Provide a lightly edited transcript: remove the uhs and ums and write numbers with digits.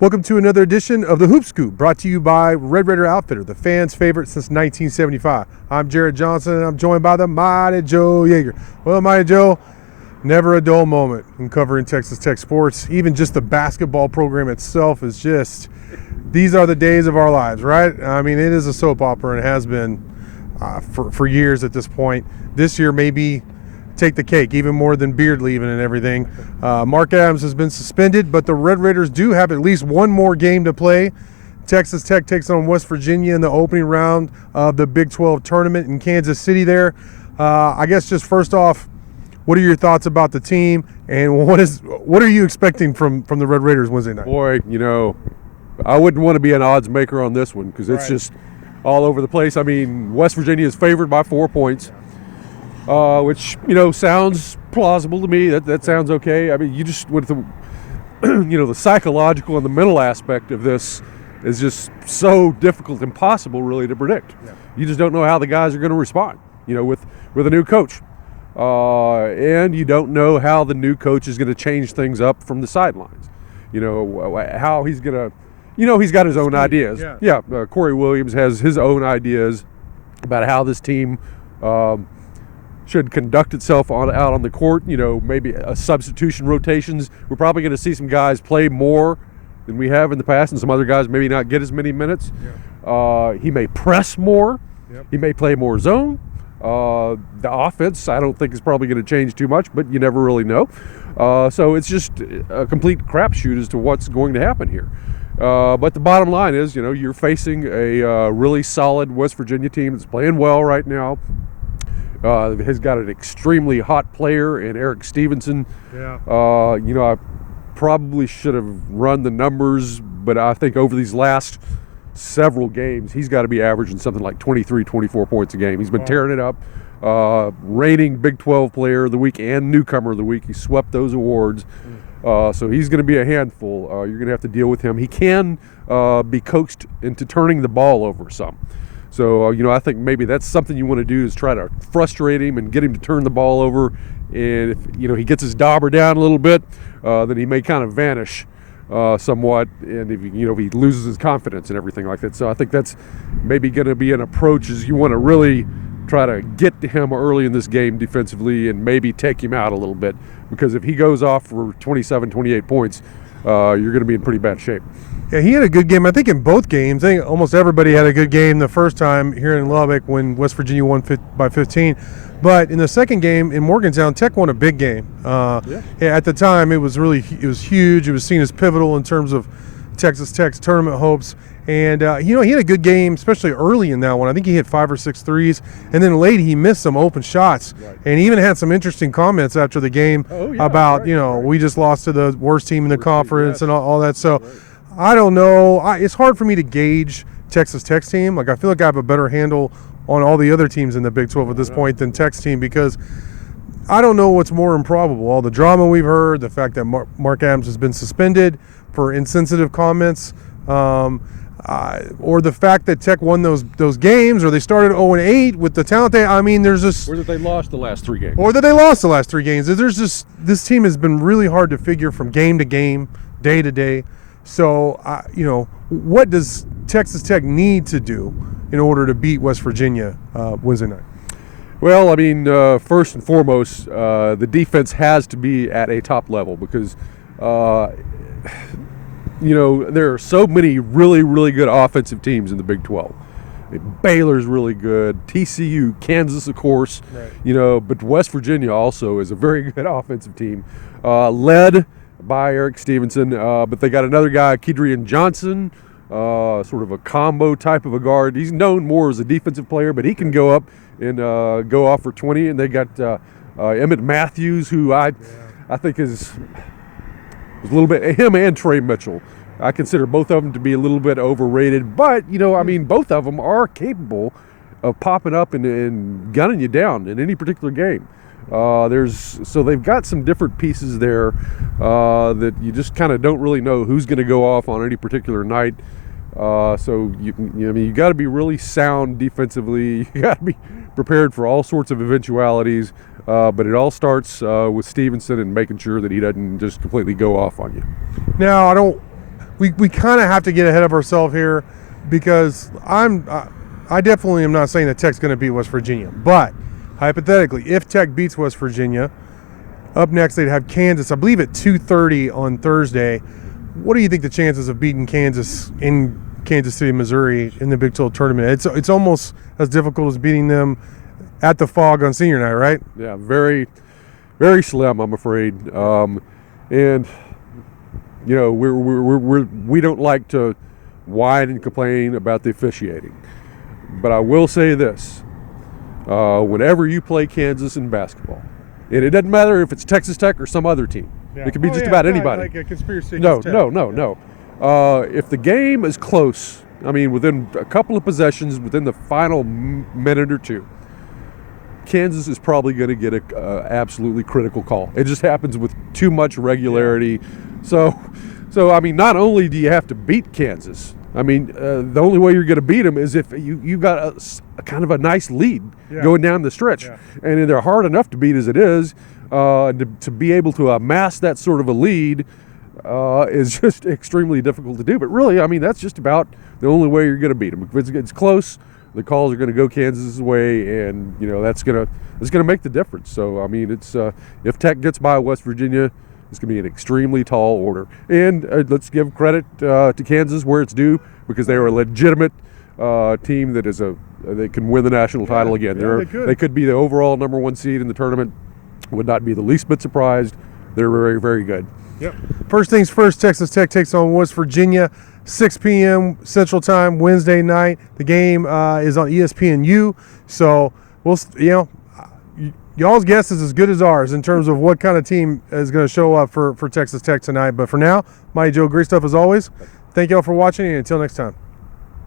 Welcome to another edition of the Hoop Scoop, brought to you by Red Raider Outfitter, the fans' favorite since 1975. I'm Jared Johnson, and I'm joined by the mighty Joe Yeager. Well, mighty Joe, never a dull moment in covering Texas Tech sports. Even just the basketball program itself is just, these are the days of our lives, right? I mean, it is a soap opera and has been for years at this point. This year, maybe take the cake, even more than Beard leaving and everything. Mark Adams has been suspended, but the Red Raiders do have at least one more game to play. Texas Tech takes on West Virginia in the opening round of the Big 12 tournament in Kansas City there. I guess just first off, what are your thoughts about the team, and what are you expecting from the Red Raiders Wednesday night? Boy, I wouldn't want to be an odds maker on this one because it's just all over the place. I mean, West Virginia is favored by 4 points. Which, sounds plausible to me. That sounds okay. I mean, you just, with the, the psychological and the mental aspect of this is just so difficult, impossible really to predict. Yeah. You just don't know how the guys are going to respond, with a new coach. And you don't know how the new coach is going to change things up from the sidelines. How he's going to, he's got his own ideas. Yeah. Corey Williams has his own ideas about how this team should conduct itself out on the court. Maybe a substitution rotations. We're probably going to see some guys play more than we have in the past, and some other guys maybe not get as many minutes. Yeah. He may press more. Yep. He may play more zone. The offense, I don't think is probably going to change too much, but you never really know. So it's just a complete crapshoot as to what's going to happen here. But the bottom line is, you're facing a really solid West Virginia team that's playing well right now. Has got an extremely hot player in Eric Stevenson. Yeah. I probably should have run the numbers, but I think over these last several games, he's got to be averaging something like 23, 24 points a game. He's been tearing it up. Reigning Big 12 Player of the Week and Newcomer of the Week. He swept those awards. So he's going to be a handful. You're going to have to deal with him. He can be coaxed into turning the ball over some. So, I think maybe that's something you want to do is try to frustrate him and get him to turn the ball over. And if, he gets his dauber down a little bit, then he may kind of vanish somewhat. And if he loses his confidence and everything like that. So I think that's maybe going to be an approach is you want to really try to get to him early in this game defensively and maybe take him out a little bit. Because if he goes off for 27, 28 points, you're going to be in pretty bad shape. Yeah, he had a good game. I think in both games, I think almost everybody had a good game the first time here in Lubbock when West Virginia won by 15. But in the second game in Morgantown, Tech won a big game. At the time, it was huge. It was seen as pivotal in terms of Texas Tech's tournament hopes. And, he had a good game, especially early in that one. I think he hit 5 or 6 threes. And then late, he missed some open shots. Right. And he even had some interesting comments after the game about, we just lost to the worst team in the conference and all that. So I don't know. It's hard for me to gauge Texas Tech's team. I feel like I have a better handle on all the other teams in the Big 12 at this point than Tech's team because I don't know what's more improbable. All the drama we've heard, the fact that Mark Adams has been suspended for insensitive comments, or the fact that Tech won those games, or they started 0-8 with the talent there's just... Or that they lost the last 3 games. Or that they lost the last 3 games. There's just... This team has been really hard to figure from game to game, day to day. So, what does Texas Tech need to do in order to beat West Virginia Wednesday night? Well, first and foremost, the defense has to be at a top level because, there are so many really, really good offensive teams in the Big 12. Baylor's really good, TCU, Kansas, of course, right. But West Virginia also is a very good offensive team, led by Eric Stevenson, but they got another guy, Kedrian Johnson, sort of a combo type of a guard. He's known more as a defensive player, but he can go up and go off for 20. And they got Emmett Matthews, who I think is a little bit, him and Trey Mitchell. I consider both of them to be a little bit overrated, but both of them are capable of popping up and gunning you down in any particular game. So they've got some different pieces there that you just kind of don't really know who's going to go off on any particular night. So you got to be really sound defensively. You got to be prepared for all sorts of eventualities. But it all starts with Stevenson and making sure that he doesn't just completely go off on you. Now, we kind of have to get ahead of ourselves here, because I definitely am not saying that Tech's going to beat West Virginia, but hypothetically, if Tech beats West Virginia, up next they'd have Kansas, I believe at 2:30 on Thursday. What do you think the chances of beating Kansas in Kansas City, Missouri in the Big 12 tournament? It's almost as difficult as beating them at the Fog on senior night, right? Yeah, very, very slim, I'm afraid. And you know, we don't like to whine and complain about the officiating, but I will say this: whenever you play Kansas in basketball, and it doesn't matter if it's Texas Tech or some other team, it could be just about anybody. Like a conspiracy. No. If the game is close, I mean, within a couple of possessions, within the final minute or two, Kansas is probably going to get a absolutely critical call. It just happens with too much regularity. So I mean, not only do you have to beat Kansas, I mean, the only way you're going to beat them is if you got a kind of a nice lead going down the stretch. Yeah. And they're hard enough to beat as it is. To be able to amass that sort of a lead is just extremely difficult to do. But really, I mean, that's just about the only way you're going to beat them. If it's close, the calls are going to go Kansas's way, and you know that's going to make the difference. So I mean, it's if Tech gets by West Virginia, it's going to be an extremely tall order. And let's give credit to Kansas where it's due, because they are a legitimate team that is they can win the national title again. They could be the overall number 1 seed in the tournament. Would not be the least bit surprised. They're very, very good. Yep. First things first, Texas Tech takes on West Virginia, 6 p.m. Central Time, Wednesday night. The game is on ESPNU. So y'all's guess is as good as ours in terms of what kind of team is going to show up for Texas Tech tonight. But for now, Mighty Joe, great stuff as always. Thank y'all for watching, and until next time.